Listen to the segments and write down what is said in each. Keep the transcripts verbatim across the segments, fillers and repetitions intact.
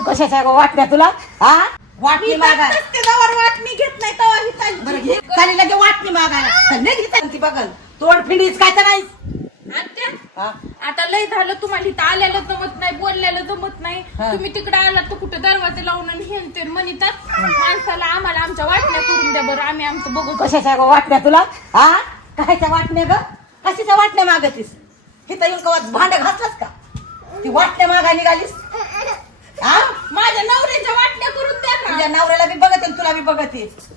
कशाच्या वाटण्या तुला हा वाटणी मागाय वाटणी घेत नाही तेव्हा ही ताई. बरं घे खाली लगे वाटणी मागायला नाही घेता ती बघल तोड फिडीच काय तर नाही आत्या, हा? आता लय झालं तुम्हाला इथं आल्याला जमत नाही बोलल्याला जमत नाही हा. तुम्ही तिकडे आलात तर कुठे दरवाजे लावून आणि हेन तेन म्हणतात माणसाला आम्हाला आमच्या वाटण्या करून द्या बरं आम्ही आमचं बघू. कशाच्या गं वाटण्या तुला हा कायच्या वाटण्या ग कशाच्या वाटण्या मागतीस इथं येऊन कवा भांडे घातलास का ती वाटण्या मागाय निघालीस हा माझ्या नवऱ्याच्या वाटण्या करून द्या ना. तुझ्या नवऱ्याला बी बघत आणि तुला बी बघत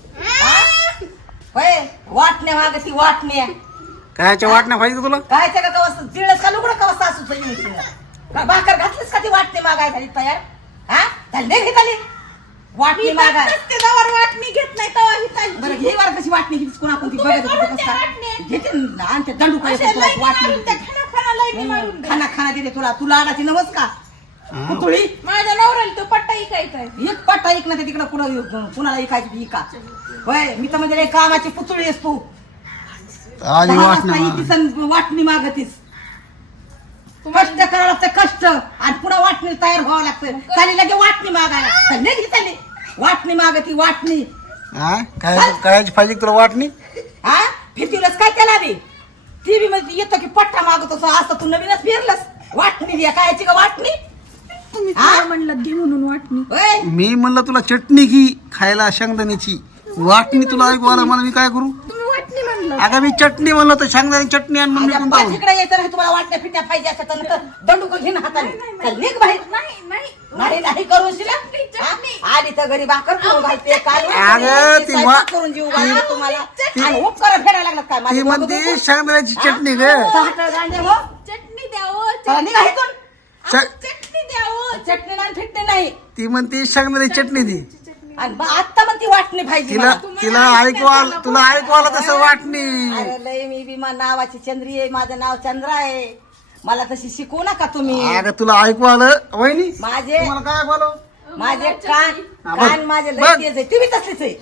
होय वाटण्या मागती वाटण्या कायच्या वाटण्या पाहिजे तुला काय त्या का कवस जिळस का लुगडं कवस असू का भाकर घातलीस का ती वाटणी मागाय झाली तयार हा झाली नाही घेत आली वाटणी मागाय त्यावर वाटणी घेत नाही तेव्हा ही ताई. बरं घे बरं कशी वाटणी घेतलीस कोणा कोणती तुम्ही बघत करून होती द्या कसं वाटणी. घेते ना, आणि ते दंडू काय अशा लाईनी वाटणी मारून द्या, देते. खाना खाना लाईनी मारून द्या. खाना खाना देते तुला तुला आडाची नवस का पुतळी माझ्या नवऱ्याला तो पट्टा इकायचा आहे. एक पट्टा ऐक ना ते तिकडं कुणा कुणाला ऐकायची इका होय मी तर म्हणजे लय कामाची पुतळी आहेस तू आली दहा वाटण्या वाजता येतीस आणि वाटणी मागतीस कष्ट करावं लागतं कष्ट आणि पुन्हा वाटणी तयार व्हावं लागतं चाली लगे वाटणी मागायला तर नाही घेत आली वाटणी मागती वाटणी हा काय कायची पाहिजे तुला वाटणी हा फिरतीलच काय त्याला बी ती बी म्हणजे येतो की पट्टा मागत असं असं तू नवीनच फिरलंस वाटणी द्या कायची का वाटणी तुम्ही हा? काय म्हणलं घे म्हणून वाटणी. होय मी म्हणलं तुला चटणी घी खायला शेंगदाण्याची वाटणी तुला ऐकू आलं मला मी काय करू तुम्ही वाटणी म्हणलं. अगं मी चटणी म्हणलं तर शेंगदाणे चटणी आण म्हणून मी कोणता माझ्या तिकडे यायचं नाही तुम्हाला वाटण्या फिटण्या पाहिजे असं तर दंडू करून घेणं हाताने चल निघ बाहेर नाही नाही नाही नाही करू शिला चटणी, चटणी. हा? आली तर घरी भाकर करून घालते काय अगं, ती स्वयंपाक वा- करून जीव घालते ती- तुम्हाला ती- आणि उपकार फेडायला लागला काय ती माझी म्हणते बाबा शेंगदाण्याची चटणी ग चहाटं गांडे हो चटणी द्यावं चला निघा इथून च- चटणी द्यावं. चटणी नाही फिटणी नाही ती म्हणते शेंगदाण्याची चटणी दे आणि मग आता मग ती वाटणी पाहिजे तिला मला. तिला ऐकू आलं तुला ऐकू आलं तसं वाटणी अरे लय मी बी मा- नावाची चंद्री आहे माझं नाव चंद्रा आहे मला तशी शिकवू नका तुम्ही अगं तुला ऐकू आलं वहिनी माझे तुम्हाला काय बोलव माझे कान हा, बघ. कान माझे लय बघ. तेज आहे ती बी तसलीच आहे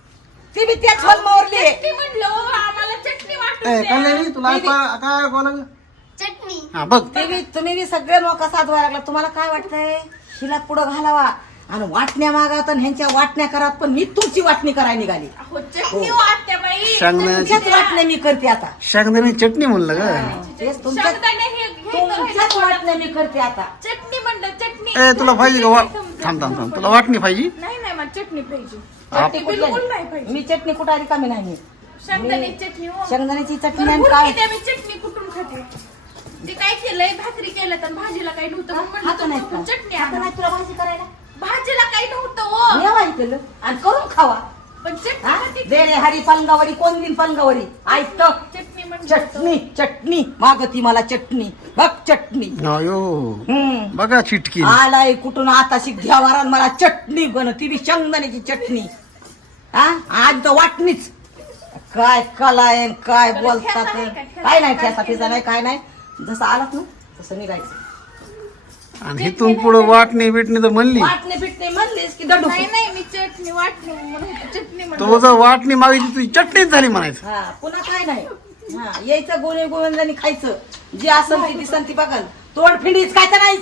ती बी त्याच मारली आहे चटणी म्हणलं हो, आम्हाला चटणी वाटून ए, द्या. कल्याणी तुला ऐकू आलं- काय ऐकू आलं चटणी. हा बघ ते बी तुम्ही बी सगळे मोका साधवायला लागला तुम्हाला काय वाटतंय हिला पुढं घालावा आणि वाटण्या मागावत आणि ह्यांच्या वाटण्या करावत पण मी तुमची वाटणी करायला निघाली अहो, चटणी वाटते बाई. शेंगदाण्याची तुमच्याच वाटण्या मी करते आता शेंगदाण्याची चटणी म्हणलं ग तेच तुमच्याच शेंगदाणे हे घ्यायचं तुमच्याच राहिलं. वाटण्या मी करते आता चटणी म्हणलं चटणी. ए तुला पाहिजे का वा- समजा. थांब थांब थांब तुला वाटणी पाहिजे नाही नाही मला चटणी पाहिजे. आप- चटणी बिलकुल नाही पाहिजे. मी चटणी कुठं आली कमी नाही शेंगदाणे चटणी हो. शेंगदाण्याची चटणी बरं, आणि भुर्गी काय द्या, मी चटणी कुठून खाते. ते काय केलंय भाकरी केलं तर भाजीला काही नव्हतं मग म्हणलं हात नाही तर का? चटणी हात आणा. नाही तुला भाजी करायला भाजीला काही नव्हतं हो नेवाय केलं आणि करून खावा पण चटणी हा? खाते. देणे हरी पलंगावरी कोण दिन पलंगावरी ऐकत चटणी म्हणजे चटणी चटणी मागती मला चटणी बघ चटणी अयो हम्म बघा चिटकी आलाय कुठून आता शिकध्यावर मला चटणी बन ती बी शेंगदाण्याची चटणी हा आज तर वाटणीच काय कलाय काय बरं, बोलतात ठेचा नाही का? ठेचा काय नाही काय ठेसा फिसा नाही काय नाही जसं आलात ना तसं निघायचं आणि इथून पुढे वाटणी बिटणी तर म्हणली वाटणे पिटणे म्हणलीस की दडू नाही नाही मी चटणी वाटणी म्हणून चटणी तो म्हणून जर वाटणी मागितली तुझी चटणीच झाली म्हणायचं हा पुन्हा काय नाही हा यायचं गोळे गोविंदाने खायचं जी असन ती दिसन ती बघल तोड फिडीच काय तर नाही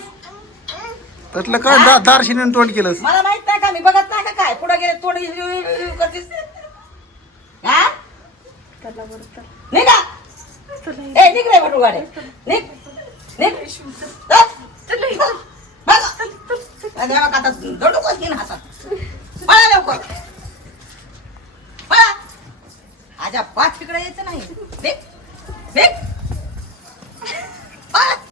त्यातलं काय दा- दारशिने तोंड केलं मला माहित नाही का मी बघत नाही का काय पुढे गेले तोड करतीस हा त्याला बरं तर. नाही का चला, ए निघ रे भटू गाडे निघ निघ चला, इथं. बघ देवा का आता दडू कस घेईन हातात पळा लवकर पळा आजा पाच तिकडे यायचं नाही निघ निघ